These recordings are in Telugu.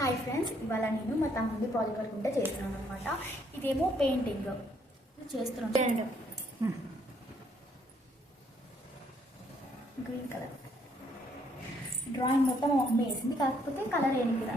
హాయ్ ఫ్రెండ్స్ ఇవాళ నేను మా తమ్ముడి ప్రాజెక్ట్ వర్క్ ఉంటే చేస్తున్నాను అనమాట ఇదేమో పెయింటింగ్ చేస్తున్నాను. గ్రీన్ కలర్ డ్రాయింగ్ మొత్తం మమ్మీ వేసింది కాకపోతే కలర్ ఏం కూడా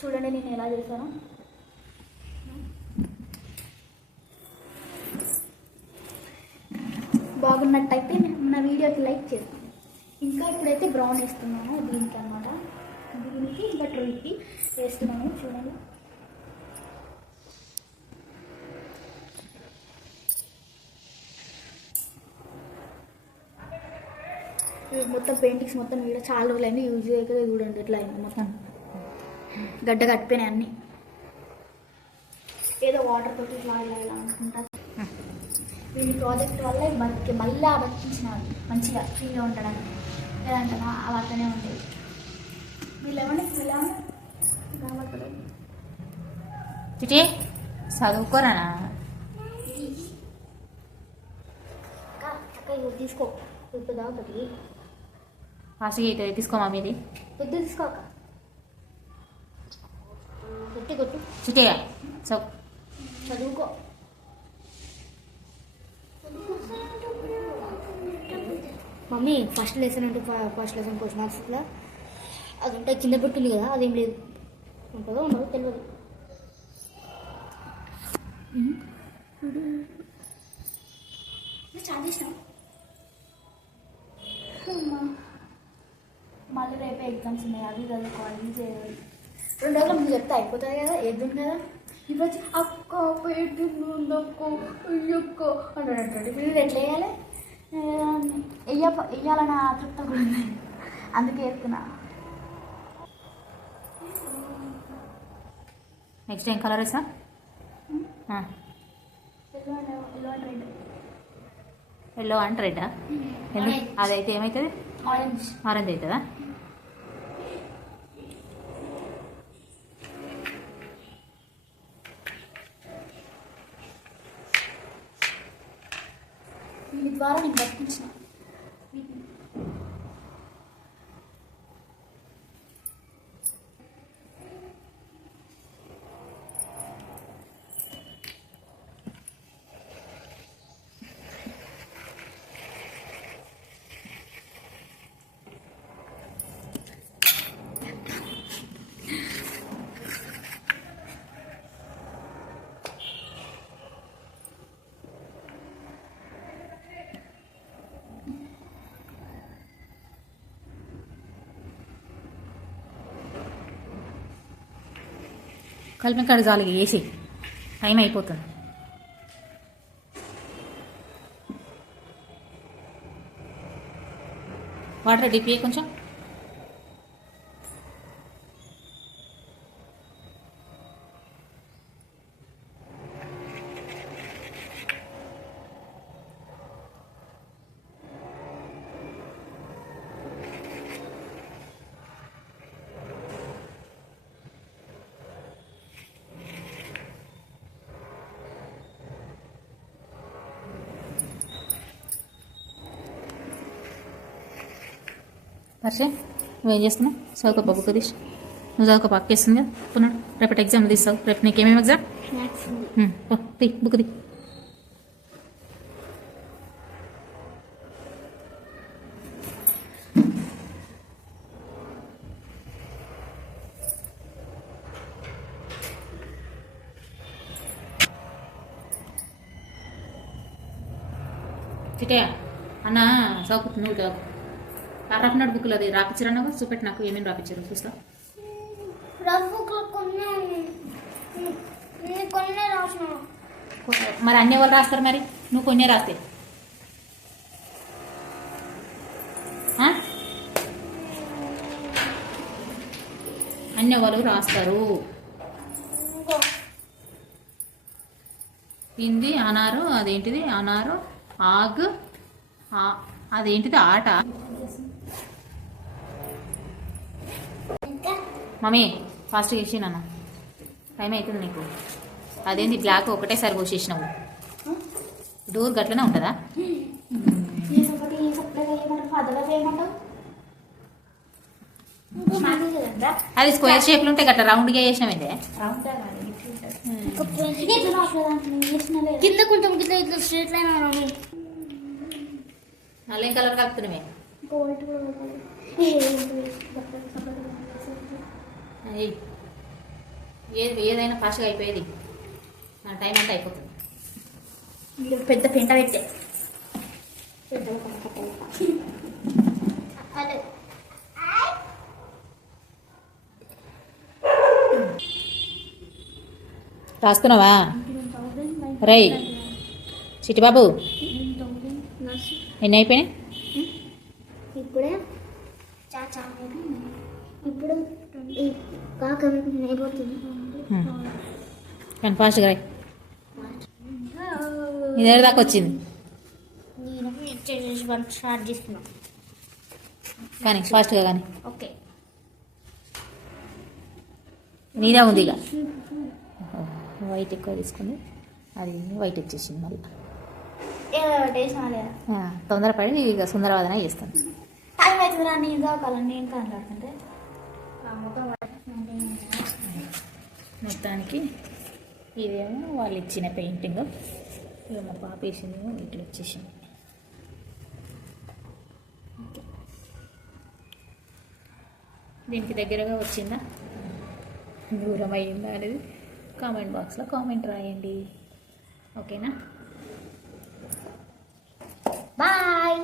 చూడండి నేను ఎలా చేశాను. బాగున్నట్టయితే నా వీడియోకి లైక్ చేస్తాను. ఇంకా ఇప్పుడైతే బ్రౌన్ వేస్తున్నాను దీనికి అనమాట దీనికి ఇంకా ట్రీకి వేస్తున్నాను చూడండి. ఇది మొత్తం పెయింటింగ్స్ మొత్తం వీడియో చాలా రోజులైంది యూజ్ చేయక చూడండి ఇట్లా అయింది మొత్తం. గడ్డ కట్టిపోయినాయి అన్నీ. ఏదో వాటర్ తోటి ఇట్లా ఇలా ఇలా అనుకుంటా. వీళ్ళ ప్రాజెక్ట్ వల్ల బతికి మళ్ళీ బతికించిన మంచిగా ఫ్రీగా ఉండడానికి. లేదంటారా అవి అట్లనే ఉండేవి వీళ్ళు ఏమన్నా వీళ్ళు కనబడతలేదు చిటి చదువుకోరానా? అక్క అక్క ఇవి తీసుకో. ఇప్పుడు తాగుతుంది ఫాస్ట్గా అవుతుంది తీసుకో మమ్మీది పెద్ద తీసుకో అక్క. కొట్టి చిటి చదువుకో. మమ్మీ ఫస్ట్ లెసన్ అంటే ఫస్ట్ లెసన్ క్వశ్చన్ ఆన్సర్లో అది ఉంటే కింద పెట్టుంది కదా అదేం లేదు. ఉంటుందో ఉండదో తెలియదు చాలా ఇష్టం మళ్ళీ రేపు ఎగ్జామ్స్ ఉన్నాయి అవి చదువుకోవాలి ఇది చేయాలి. రెండు రోజులు ముందు చెప్తే అయిపోతుంది కదా ఎగ్జామ్ కదా. ఇప్పుడు వచ్చి అక్క పెట్టుకుందక్క అయ్యక్క. అంటాడు అంటాడు ఇప్పుడు ఎట్లా వేయాలి వెయ్య వెయ్యాలన్న ఆతృప్త కూడా ఉంది. అందుకే వేస్తున్నా నెక్స్ట్ ఏం కలర్ వేసా ఎల్లో అండ్ రెడ్ అదైతే ఏమవుతుంది ఆరెంజ్ ఆరెంజ్ అవుతుందా వీటి ద్వారా నేను బతికించిన కలిపిన కాడ జాలి వేసి టైం అయిపోతుంది. వాటర్ డిపిఏ కొంచెం. హర్షే నువ్వేం చేస్తున్నావు? చదువుకో బాబు కదీష్. నువ్వు చదువుకో పక్కేస్తుంది కదా? పున్నాడు రేపటి ఎగ్జామ్ తీస్తావు. రేపు నీకేమేమి ఎగ్జామ్ ఉంది ఉమ్, పో, తీ బుక్ తీ. చిటే అన్న చదువుకు నువ్వు చదువు బుక్ బుక్లో అది రాపించారన్నా చూపెట్టి నాకు ఏమేమి రాపించారు చూస్తా కొన్ని కొన్ని మరి అన్ని వాళ్ళు రాస్తారు మరి నువ్వు కొన్నే రాస్తే అన్నీ అన్ని వాళ్ళు రాస్తారు ఇంకో హిందీ అనారు అదేంటిది అనారు ఆగ్ అదేంటిది ఆట ఇంకా మమ్మీ ఫాస్ట్గా నాన్న టైం అవుతుంది నీకు. అదేంది బ్లాక్ ఒకటేసారి పోసేసినావు. డోర్ గట్లనే ఉంటుందా? అది స్క్వేర్ షేప్లు ఉంటే గట్ల రౌండ్గా వేసినామైతే కింద కొంచెం కింద ఇట్లా స్ట్రేట్ లైన్ నల్లేం కలర్ కలుపుతున్నామే. ఏది ఏదైనా ఫాస్ట్గా అయిపోయేది. నా టైం అంతా అయిపోతుంది. పెద్ద పెంట పెట్టే. అదే రాస్తున్నావా రేయ్ చిట్టిబాబు. ఎన్ని అయిపోయినాయి? ఇప్పుడే కాక అయిపోతుంది. కానీ ఫాస్ట్గా రాయి. ఇది ఎక్కడ దాకా వచ్చింది? నేను స్టార్ట్ చేస్తున్నా. కానీ ఫాస్ట్గా కానీ. ఓకే. నీదే ఉంది ఇక. వైట్ ఎక్కువ తీసుకుంది. అది వైట్ వచ్చేసింది మళ్ళీ. తొందరపడి ఇక సుందరవాదన చేస్తాను. టైం అవుతుంది రా నేను కావాలి? నేను కావాలంటే మొత్తానికి ఇదేమో వాళ్ళు ఇచ్చిన పెయింటింగ్. ఇక మా పాప వేసిందేమో ఇట్లా వచ్చేసింది. దీనికి దగ్గరగా వచ్చిందా? దూరం అయ్యిందా అనేది కామెంట్ బాక్స్లో కామెంట్ రాయండి. ఓకేనా? బాయ్!